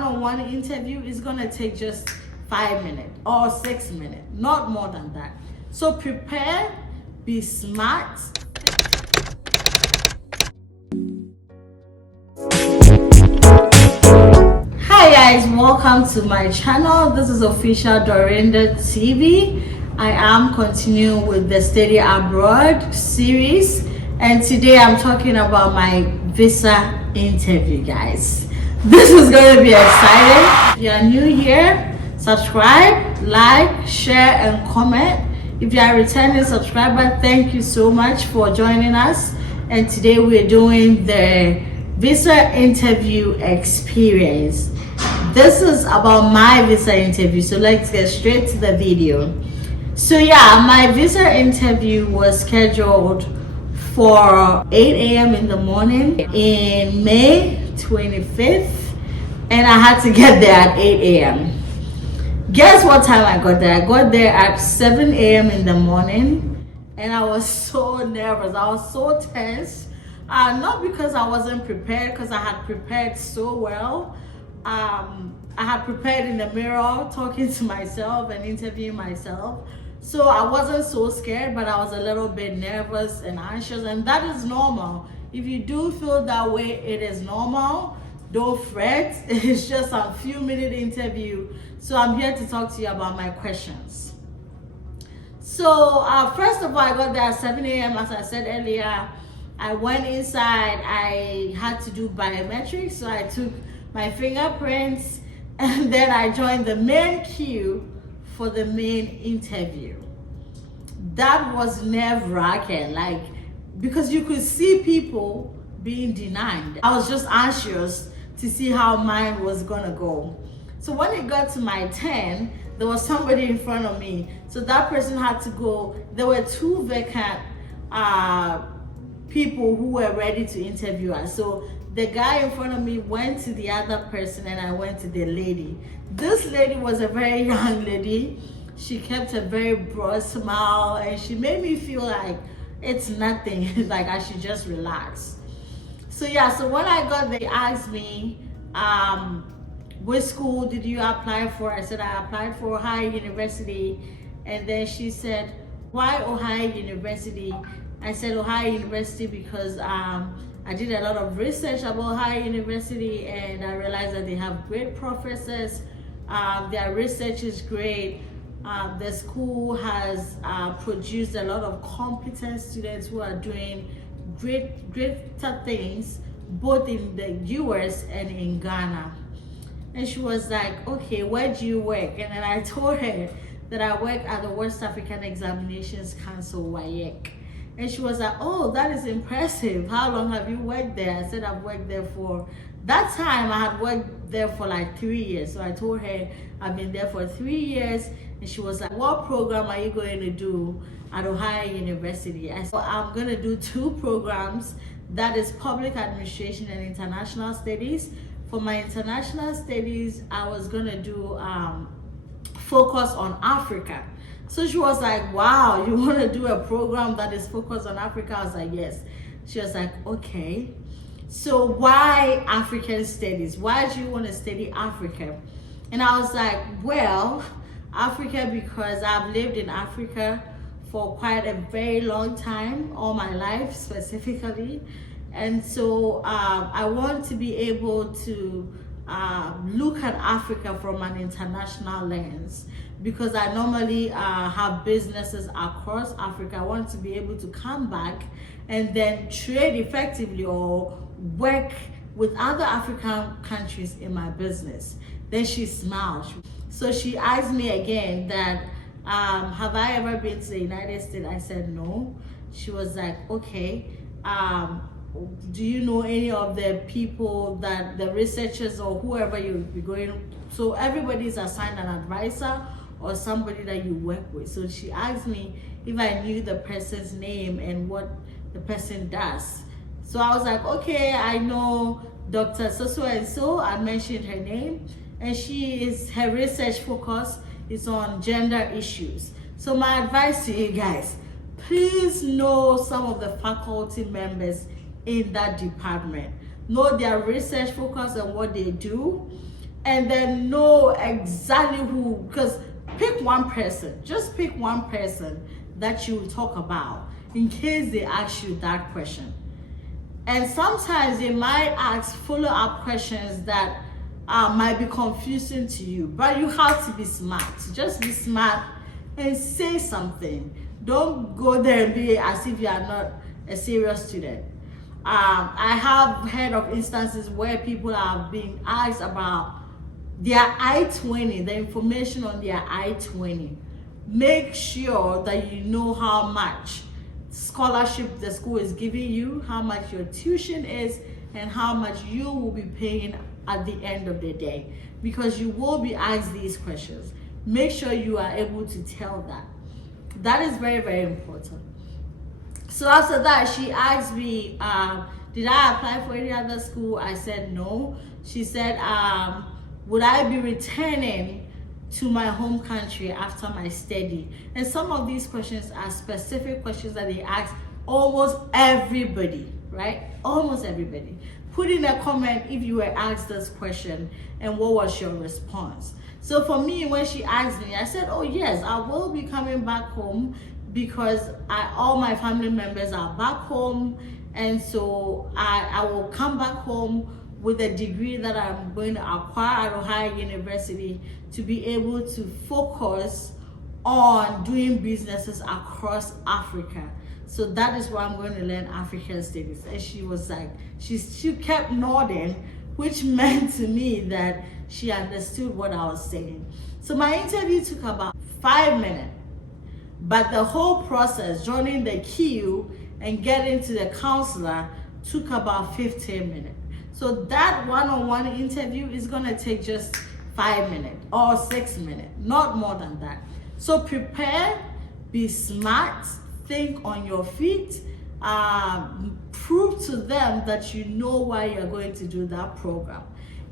one-on-one interview is gonna take just 5 minutes or 6 minutes, not more than that. So prepare, be smart. Hi guys, welcome to my channel. This is official Dorinda TV. I am continuing with the Study Abroad series, and today I'm talking about my visa interview, guys. This is going to be exciting. If you are new here, subscribe, like, share, and comment. If you are a returning subscriber, thank you so much for joining us. And today we're doing the visa interview experience. This is about my visa interview, so let's get straight to the video. So yeah, my visa interview was scheduled for 8 a.m. in the morning in May 25th, and I had to get there at 8 a.m. Guess what time I got there? I got there at 7 a.m. in the morning, and I was so nervous. I was so tense. Not because I wasn't prepared, because I had prepared so well. I had prepared in the mirror, talking to myself and interviewing myself. So I wasn't so scared, but I was a little bit nervous and anxious, and that is normal. If you do feel that way, it is normal. Don't fret. It's just a few minute interview. So I'm here to talk to you about my questions. So first of all, I got there at 7 a.m. as I said earlier. I went inside. I had to do biometrics, so I took my fingerprints, and then I joined the main queue for the main interview. That was nerve-wracking, like, because you could see people being denied. I was just anxious to see how mine was gonna go. So when it got to my turn, there was somebody in front of me. So that person had to go. There were 2 vacant people who were ready to interview us. So the guy in front of me went to the other person, and I went to the lady. This lady was a very young lady. She kept a very broad smile, and she made me feel like it's nothing, like I should just relax. So yeah, so when I got there, they asked me, which school did you apply for? I said I applied for Ohio University. And then she said, why Ohio University? I said Ohio University because I did a lot of research about Ohio University, and I realized that they have great professors. Their research is great. The school has produced a lot of competent students who are doing greater things, both in the US and in Ghana. And she was like, okay, where do you work? And then I told her that I work at the West African Examinations Council, WAEC. And she was like, oh, that is impressive. How long have you worked there? I said, I've worked there for, that time I had worked there for like 3 years. So I told her I've been there for 3 years. And she was like, what program are you going to do at Ohio University? I said, well, I'm going to do 2 programs. That is public administration and international studies. For my international studies, I was going to do focus on Africa. So she was like, wow, you want to do a program that is focused on Africa? I was like, yes. She was like, okay. So why African studies? Why do you want to study Africa? And I was like, well, Africa because I've lived in Africa for quite a very long time, all my life specifically. And so I want to be able to look at Africa from an international lens, because I normally have businesses across Africa. I want to be able to come back and then trade effectively or work with other African countries in my business. Then she smiled. So she asked me again that, have I ever been to the United States? I said no. She was like, okay. Do you know any of the people that the researchers or whoever you'll be going? So everybody's assigned an advisor or somebody that you work with. So she asked me if I knew the person's name and what the person does. So I was like, okay, I know Dr. So and so. I mentioned her name, and her research focus is on gender issues. So my advice to you guys, please know some of the faculty members in that department. Know their research focus and what they do. and then know exactly who, because pick one person, just pick one person that you talk about in case they ask you that question. And sometimes they might ask follow-up questions that might be confusing to you, but you have to be smart. Just be smart and say something. Don't go there and be as if you are not a serious student. I have heard of instances where people are being asked about their I-20, the information on their I-20. Make sure that you know how much scholarship the school is giving you, how much your tuition is, and how much you will be paying at the end of the day, because you will be asked these questions. Make sure you are able to tell that. That is very, very important. So after that, she asked me, did I apply for any other school? I said no. She said, would I be returning to my home country after my study? And some of these questions are specific questions that they ask almost everybody, right? Almost everybody. Put in a comment if you were asked this question and what was your response. So for me, when she asked me, I said, oh yes, I will be coming back home because all my family members are back home, and so I will come back home with a degree that I'm going to acquire at Ohio University to be able to focus on doing businesses across Africa. So that is why I'm going to learn African studies. And she was like, she kept nodding, which meant to me that she understood what I was saying. So my interview took about 5 minutes, but the whole process, joining the queue and getting to the counselor, took about 15 minutes. So that one-on-one interview is gonna take just 5 minutes or 6 minutes, not more than that. So prepare, be smart, think on your feet, prove to them that you know why you're going to do that program.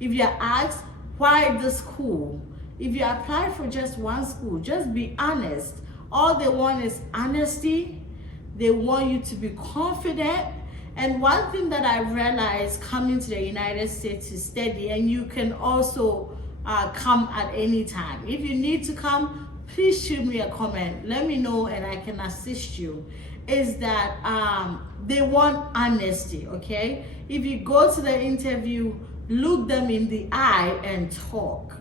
If you're asked, why this school? If you apply for just one school, just be honest. All they want is honesty. They want you to be confident. And one thing that I realized coming to the United States to study, and you can also come at any time. If you need to come, please shoot me a comment. Let me know and I can assist you. Is that they want honesty, okay? If you go to the interview, look them in the eye and talk,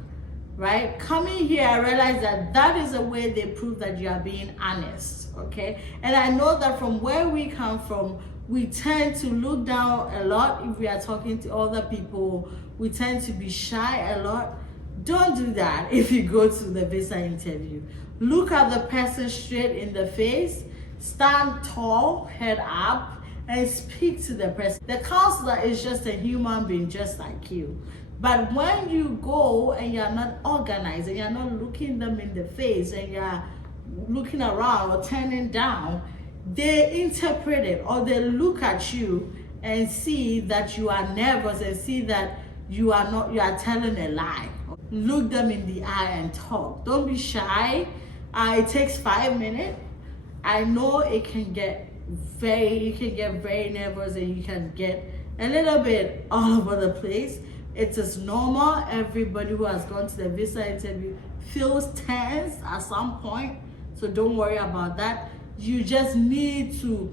right? Coming here, I realized that that is a way they prove that you are being honest, okay? And I know that from where we come from, we tend to look down a lot if we are talking to other people. We tend to be shy a lot. Don't do that if you go to the visa interview. Look at the person straight in the face, stand tall, head up, and speak to the person. The counselor is just a human being just like you. But when you go and you're not organized and you're not looking them in the face and you're looking around or turning down, they interpret it, or they look at you and see that you are nervous and see that you are telling a lie. Look them in the eye and talk. Don't be shy. It takes 5 minutes. I know you can get very nervous and you can get a little bit all over the place. It is normal. Everybody who has gone to the visa interview feels tense at some point, so don't worry about that. You just need to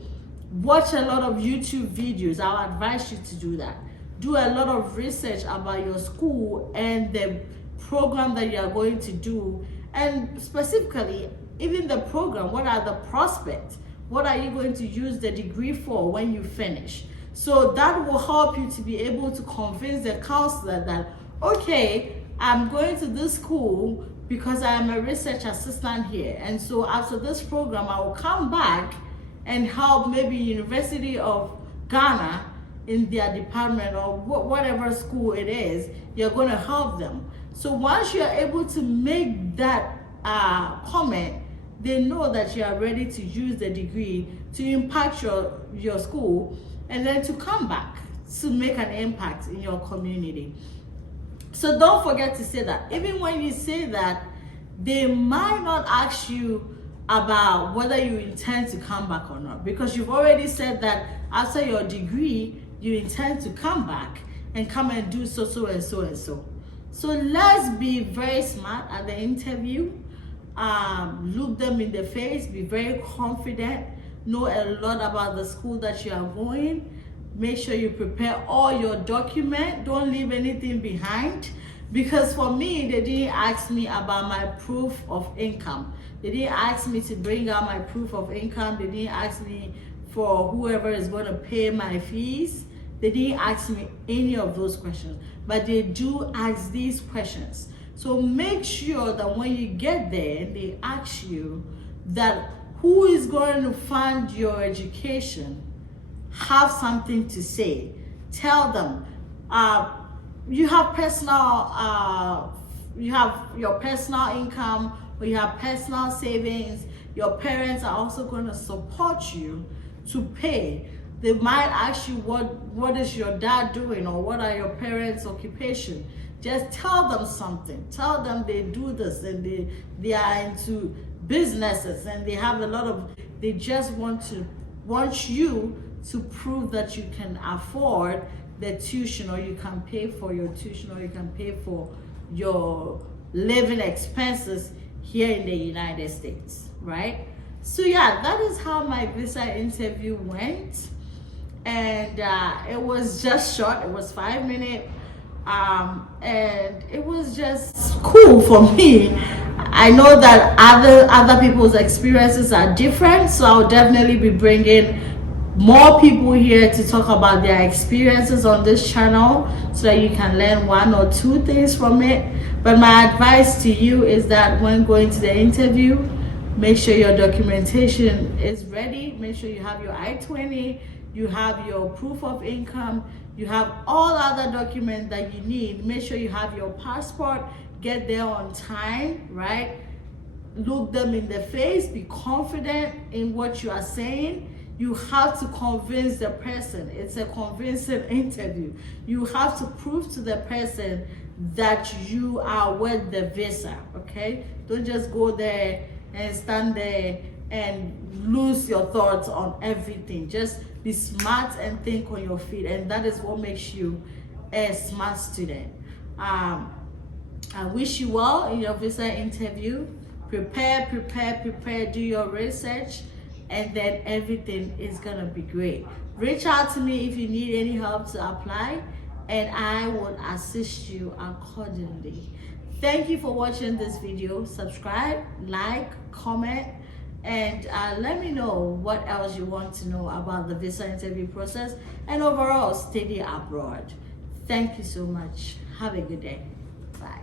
watch a lot of YouTube videos. I would advise you to do that. Do a lot of research about your school and the program that you are going to do, and specifically even the program. What are the prospects? What are you going to use the degree for when you finish? So that will help you to be able to convince the counselor that, okay, I'm going to this school because I am a research assistant here, and so after this program I will come back and help maybe University of Ghana in their department or whatever school it is. You're going to help them. So once you're able to make that comment, they know that you are ready to use the degree to impact your school and then to come back to make an impact in your community. So don't forget to say that. Even when you say that, they might not ask you about whether you intend to come back or not, because you've already said that after your degree, you intend to come back and come and do so and so and so. So let's be very smart at the interview. Look them in the face, be very confident, know a lot about the school that you are going. Make sure you prepare all your documents. Don't leave anything behind. Because for me, they didn't ask me about my proof of income. They didn't ask me to bring out my proof of income. They didn't ask me for whoever is going to pay my fees. They didn't ask me any of those questions. But they do ask these questions. So make sure that when you get there, they ask you that who is going to fund your education, have something to say. Tell them, you have you have your personal income, or you have personal savings. Your parents are also going to support you to pay. They might ask you what is your dad doing, or what are your parents' occupation. Just tell them something. Tell them they do this, and they are into businesses, and they have a lot of, they just want you to prove that you can afford the tuition, or you can pay for your tuition, or you can pay for your living expenses here in the United States, right? So yeah, that is how my visa interview went. And it was just short. It was 5 minutes. And it was just cool for me. I know that other people's experiences are different, so I'll definitely be bringing more people here to talk about their experiences on this channel, so that you can learn 1 or 2 things from it. But my advice to you is that when going to the interview, make sure your documentation is ready. Make sure you have your I-20, you have your proof of income, you have all other documents that you need. Make sure you have your passport. Get there on time, right? Look them in the face. Be confident in what you are saying. You have to convince the person. It's a convincing interview. You have to prove to the person that you are worth the visa, okay? Don't just go there and stand there and lose your thoughts on everything. Just be smart and think on your feet, and that is what makes you a smart student. I wish you well in your visa interview. Prepare, do your research, and then everything is gonna be great. Reach out to me if you need any help to apply, and I will assist you accordingly. Thank you for watching this video. Subscribe, like, comment, and let me know what else you want to know about the visa interview process and overall study abroad. Thank you so much. Have a good day. Bye.